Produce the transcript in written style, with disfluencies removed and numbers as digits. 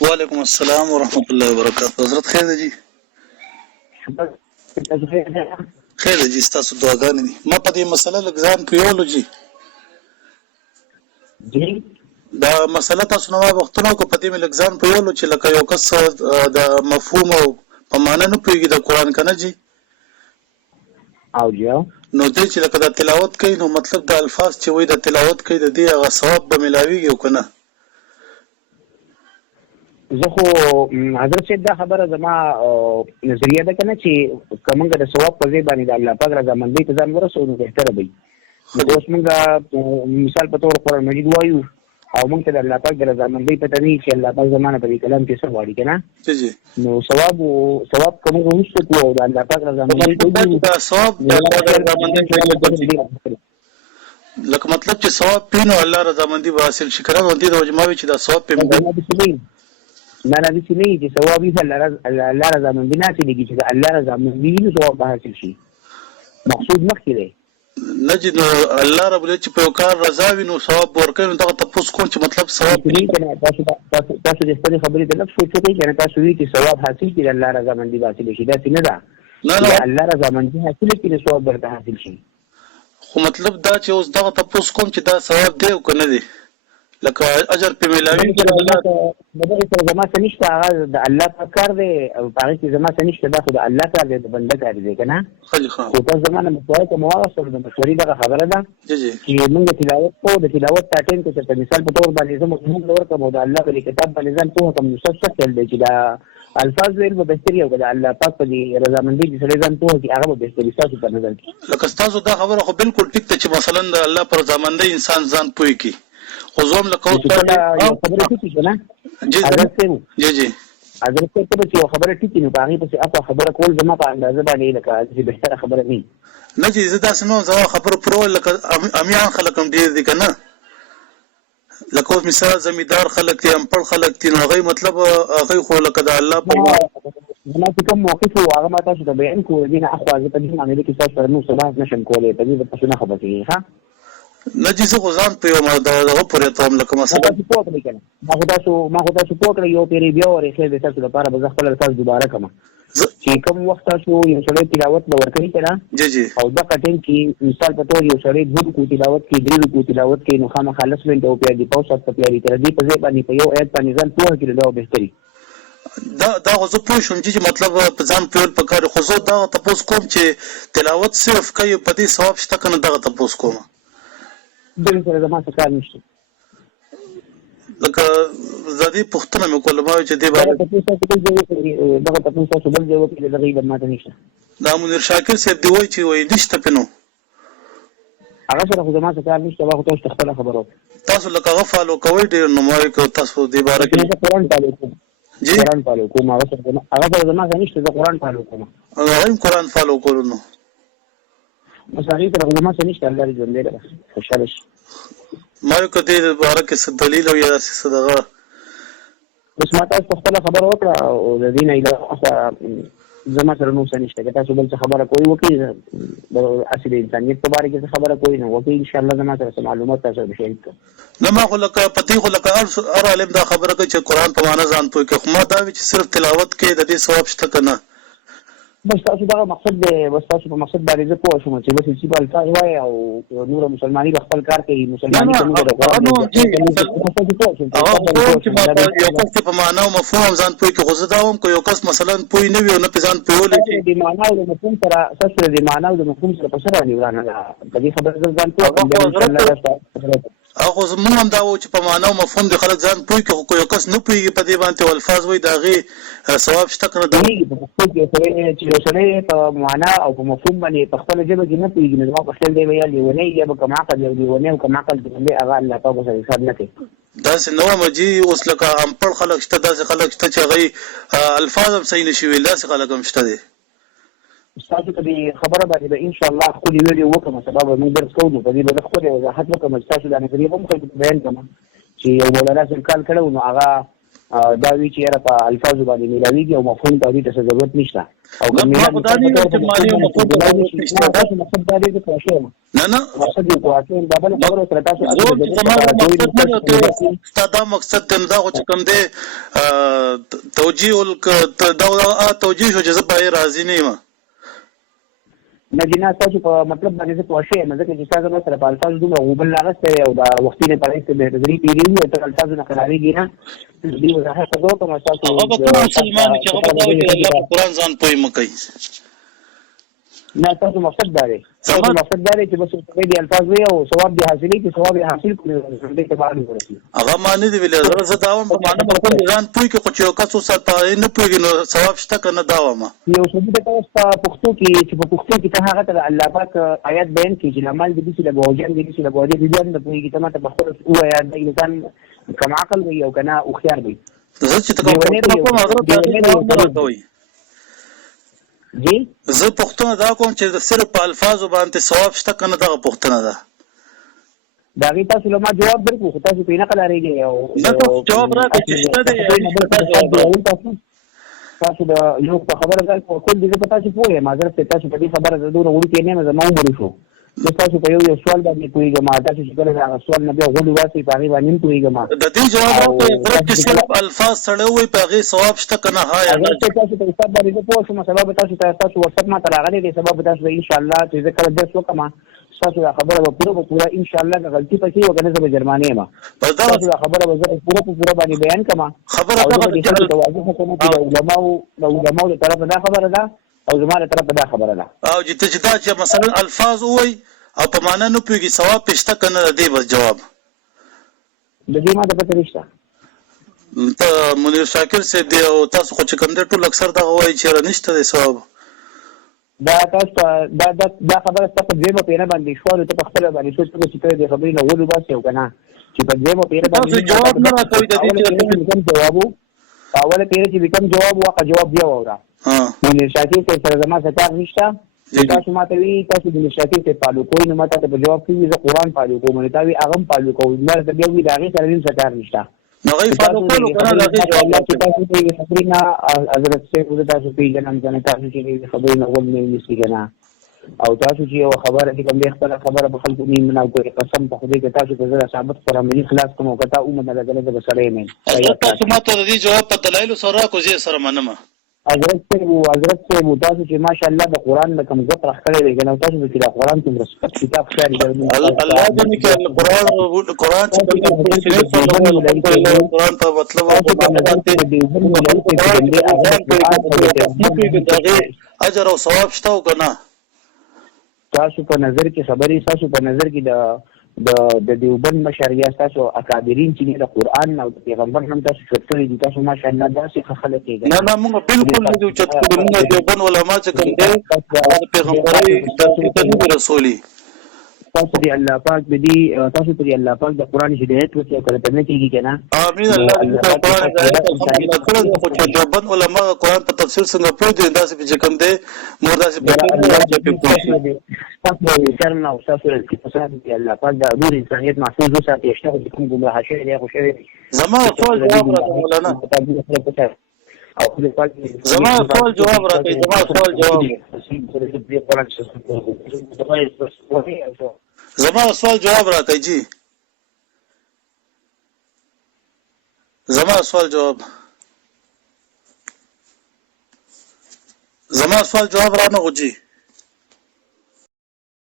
وعلیکم السلام ورحمۃ اللہ وبرکاتہ. حضرت خیر دی جی. خیر دی جی تاسو دعاګانې دي. ما په دې مسله لګزان پیولو جی دا مسله تاسو نو وختونو کو په دې لګزان پیولو چې لکه یو کس د مفهوم او په معنا نه پیږي د قران کنه جی او جو نو دې چې لکه د تلاوت کوي نو مطلب د الفاظ چې وای د تلاوت کوي د دې هغه ثواب به ملاويږي او کنه. زه خو حضرت صاحب دا خبره زما نظریه ده کنه چې کومه د ثواب په ځای باندې د الله پاک رضامندۍ ته ځان ورسوو نو بهتره وي. اوس موږ مثال په تور قرآن مجید وایو او موږ ته د الله پاک د رضامندۍ پته نه چې الله پاک زمانه په دې کلام کې څه غواړي کنه نو ثواب کوم وروسته کوو د الله پاک رضامندۍ دا ثواب د الله رضامندۍ لکه مطلب چې ثواب پینو الله رضامندۍ به حاصل شي کړه نو دې د وجماوي چې دا ثواب په نه نه دې نه چې ثواب یې الله رضامندۍ نه چې چې الله رضامندۍ نو ثواب حاصل شي مقصود مخکې دی نه چې الله رب ال چې په کار رضا وي نو ثواب ورکوي نو دا تاسو کوم چې مطلب ثواب تاسو د خپل خبرې د لفظ سوچ کوئ چې تاسو وی چې ثواب حاصل کړي الله رضامندۍ حاصل شي دا څنګه ده نه الله رضامندۍ حاصل کړي ثواب ورته حاصل شي خو مطلب دا چې اوس دا تاسو کوم چې دا ثواب دی او کنه دی لکه اجر په ملاوي کې الله دغه زما سنشته هغه د الله پاک کار دی او هغه چې زما سنشته دا خو د الله کار دی د بنده کار دی کنه خو تاسو زمانه مشوره کوم هغه سره د مشورې دغه خبره ده چې موږ تلاوت کوو د تلاوت ټاټین کې چې مثال په تور باندې زموږ موږ ورکوم د الله په کتاب باندې ځان ته کوم نصب څه دی چې دا الفاظ ویل به بهتري او د الله پاک په رضامندۍ چې سره ځان ته چې هغه به بهتري تاسو په نظر کې لکه تاسو دا خبره خو بالکل ټیک ته چې مثلا د الله پر رضامندۍ انسان ځان پوي کی خو زوم لکه اوس خبره ټیک نه جی جی حضرت ته چې خبره ټیک نه پاغي په اپا خبره کول زما په اندازه باندې لکه چې بهتره خبره نه جی زدا سنو زما خبره پرو لکه امیان خلک هم ډیر دي کنه لکه اوس مثال زمیدار خلک دي امپړ خلک دي نو هغه مطلب هغه خو لکه د الله په زما کوم موقف او هغه ماته چې بیان کوو دي نه اخوا ځکه چې امریکا تاسو سره نو صباح نشم کولای په دې تاسو نه خبرې ها نجیز غزان په یو دغه پورې ته لکه مثلا ما خو تاسو پوکړ یو پیری بیا ورې خیر تاسو لپاره به خپل تاسو دوباره کوم چې کوم وخت تاسو یو سړی تلاوت به ورکړي کړه جی جی او دا کټین کې مثال په تور یو سړی د کو تلاوت کې درې کو تلاوت کې نو خامہ خالص وینټ او په دې پاوسات په پیری تر دې په ځای باندې په یو آیت باندې ځان پوهه کړي دا بهتري دا خو زه پوه شوم چې مطلب په ځان پیول پکاره خو زه دا تاسو کوم چې تلاوت صرف کوي په دې ثواب شته کنه دا تاسو کوم دغه سره زما څه کار نشته لکه زدي پښتنه مې کوله ما چې دی باندې دغه تاسو بل ځای وکړي دغه د ماته نشته دا منیر شاکر صاحب دی وای چې وای نشته پنو هغه سره خو زما څه کار نشته هغه تاسو خپل خبرو تاسو لکه غفالو کوي ډیر نمای کو تاسو دی باره کې قرآن تعالی جی قرآن فالو کوم هغه زما نشته د قرآن فالو کوم هغه قرآن فالو کولو نو مساری تر علماء نشته الله دې ژوندې ده خوشاله شي ما یو کدی باره کې څه دلیل او یا څه دغه اوس ما تاسو خپل خبره وکړه او د دین ایله زما سره نو څه نشته تاسو بل څه خبره کوي وکړي د اصلي انسانیت په اړه کې خبره کوي نو وکړي ان شاء الله زما سره معلومات تاسو به شریک نو ما خو لکه پتی خو لکه هر عالم دا خبره کوي چې قرآن په معنا ځان پوي کې خو ما دا چې صرف تلاوت کې د دې ثواب شته کنه بس تاسو دا مقصد دی بس تاسو په مقصد باندې زه پوه شوم چې بس چې بل تاسو وای او نور مسلمانۍ خپل کار کوي مسلمانۍ څنګه د قرآن یو کس په معنا او مفهوم ځان پوي کې غوځه داوم کو یو کس مثلا پوي نه وي او نه ځان پوي د معنا او مفهوم سره اساس د معنا او مفهوم سره په سره دی ورانه په دې خبره ځان پوي هغه زموږ هم دا و چې په معنا او مفهوم د خلک ځان پوي کې یو کس نه پويږي په دې باندې الفاظ وای داغه ثواب شته کنه دا چې سره په معنا او په مفهوم باندې په خپل ژبه کې نه پويږي نو په خپل دی ویل دی یا به کما عقل دی ونه او کما عقل دی هغه الله په سره حساب نه کوي دا نو مجي اوس لکه امپړ خلک شته دا خلک شته چې هغه الفاظ هم صحیح نشي ویل دا خلک هم شته دي تاسو ته خبره باندې ان شاء الله خو دې ویلي وکم سبب موږ درس کوو په دې به خو دې وضاحت وکم تاسو د نظریه هم خلک بیان کوم چې یو مولانا څنګه کار کړو نو هغه دا وی چې را په الفاظ باندې ملاویږي او مفهوم ته دې څه ضرورت نشته او کوم خدای دې چې معنی او مفهوم ته نشته دا مقصد دا دی چې پوښتنه نه مقصد یې کوه دا بل خبره سره تاسو زموږ مقصد نه دی دا مقصد ته دا چې کوم دی توجیه توجیه شو چې زه به راضي نه یم نه جنا تاسو په مطلب باندې څه پوښتنه نه ځکه چې تاسو نو سره په الفاظ دومره غوبل راغسته او دا وختي نه پاره څه به نظری پیری او تر الفاظ نه خلاویږي نه دې وضاحت کوو کوم تاسو هغه په کوم مسلمان چې هغه دا چې الله په قران ځان پوي مکي نه تاسو مقصد دا دی مقصد دا دی چې بس په دې الفاظ وي او ثواب دې حاصلې چې ثواب یې حاصل کړي دې ته باندې ورسي هغه معنی دی ویل زه داوم په معنی په ځان پوي کې خو یو کس سره نه پويږي نو ثواب شته کنه داوم یو څه دې تاسو په پښتو کې چې په پښتو کې ته هغه ته الله پاک آیات بیان کړي چې عمل دې چې له بوجان دې چې له بوجان دې ځان د پويږي ته ماته بخور او آیات دې انسان کم عقل وي او کنه او خيار وي زه چې کوم حضرت کوي جی زه پښتنه دا کوم چې صرف په الفاظ باندې ثواب شته کنه دا پښتنه ده دا غي تاسو له ما جواب درکو خو تاسو په نه قلاريږي او جواب راکړئ چې شته دی تاسو دا یو خبره ده په کول دي په تاسو پوهه ما درته تاسو په دې خبره زدونه ورته نه زما عمر شو تاسو په یو سوال باندې کویږم تاسو چې کله هغه سوال نه به غوډي واسي په هغه باندې کویږم د دې جواب راکړئ چې صرف الفاظ سره وي په هغه ثواب شته کنه ها یا نه تاسو په حساب باندې پوه شو سبب تاسو واتساپ ما تراغلي دي سبب تاسو ان شاء الله چې کله درس وکما تاسو خبره به پوره ان شاء الله غلطي پکې وکنه زه به جرمانه ما تاسو خبره به پوره باندې بیان کما خبره دا علماء طرف دا خبره ده او زماره طرف دا خبره ده او چې دا مثلا الفاظ وای او په معنا نه پیږي ثواب پښته کنه دی بس جواب د دې ما د پته نشته ته منیر شاکر سي دی او تاسو خو چې کوم دی ټول اکثر دا وایي چې نشته دی ثواب دا تاسو دا خبره تاسو دیمه پیره باندې شو ته په خپل باندې سوچ ته چې دې خبرې نه ولې باسي او کنه چې په دیمه پیره باندې جواب نه راکوي د دې کوم جواب اوله پیره چې کوم جواب واقع جواب دی وره منیر شاکر سره زما ستار نشته تاسو ماته وی تاسو د مشاکل ته پالو کوی نو ماته په جواب کې زه قرآن پالو کوم نو تاوی اغم پالو کوم نه د بیا وی داغه سره وین ستار نشته نو غي پالو کولو کنه د الله چې تاسو په خبرنا حضرت شیخ تاسو په جنم کنه تاسو چې خبرنا ول نه نشي کنه او تاسو چې یو خبره دې کوم خبره په خلکو نیمه نه کوي قسم په خدای کې تاسو ته زړه ثابت سره مې خلاص کوم او کته اومه نه غلطه به سره نه تاسو ماته د دې جواب په دلایل سره کوزي سره منم حضرت سے تاسو چې ماشاءالله د قران د کوم ځای راخړې دی کنه تاسو چې د قران کوم رسپټ کتاب خاري ګرځي الله دې کې قران چې قران په مطلب اجر او ثواب شته کنه تاسو په نظر کې خبري تاسو په نظر کې د دیوبند مشریا تاسو اکابرین چې د قران او د پیغمبر هم تاسو چتري دي تاسو ماشاءالله داسې خلک دي نه موږ بالکل نه یو چتري موږ دیوبند علما چې کوم دي پیغمبري د رسولي تاسو دی الله پاک دې تاسو ته الله پاک د قران هدایت ورکړي کړه ته نه کیږي کنه امين الله دې قران هدایت کړو خو چې دیوبند علما قران په تفسیر څنګه پوه دي داسې چې کوم دي مردا سي تاسو یې کرنا او تاسو یې فساد دی الله پاک د نور انسانيت محفوظ وساتي اشتغل کوم ګمراه شي دی خو شي زما سوال جواب راکړه مولانا زما سوال جواب راکړئ زما سوال جواب راکړئ جی زما سوال جواب را نه غوږی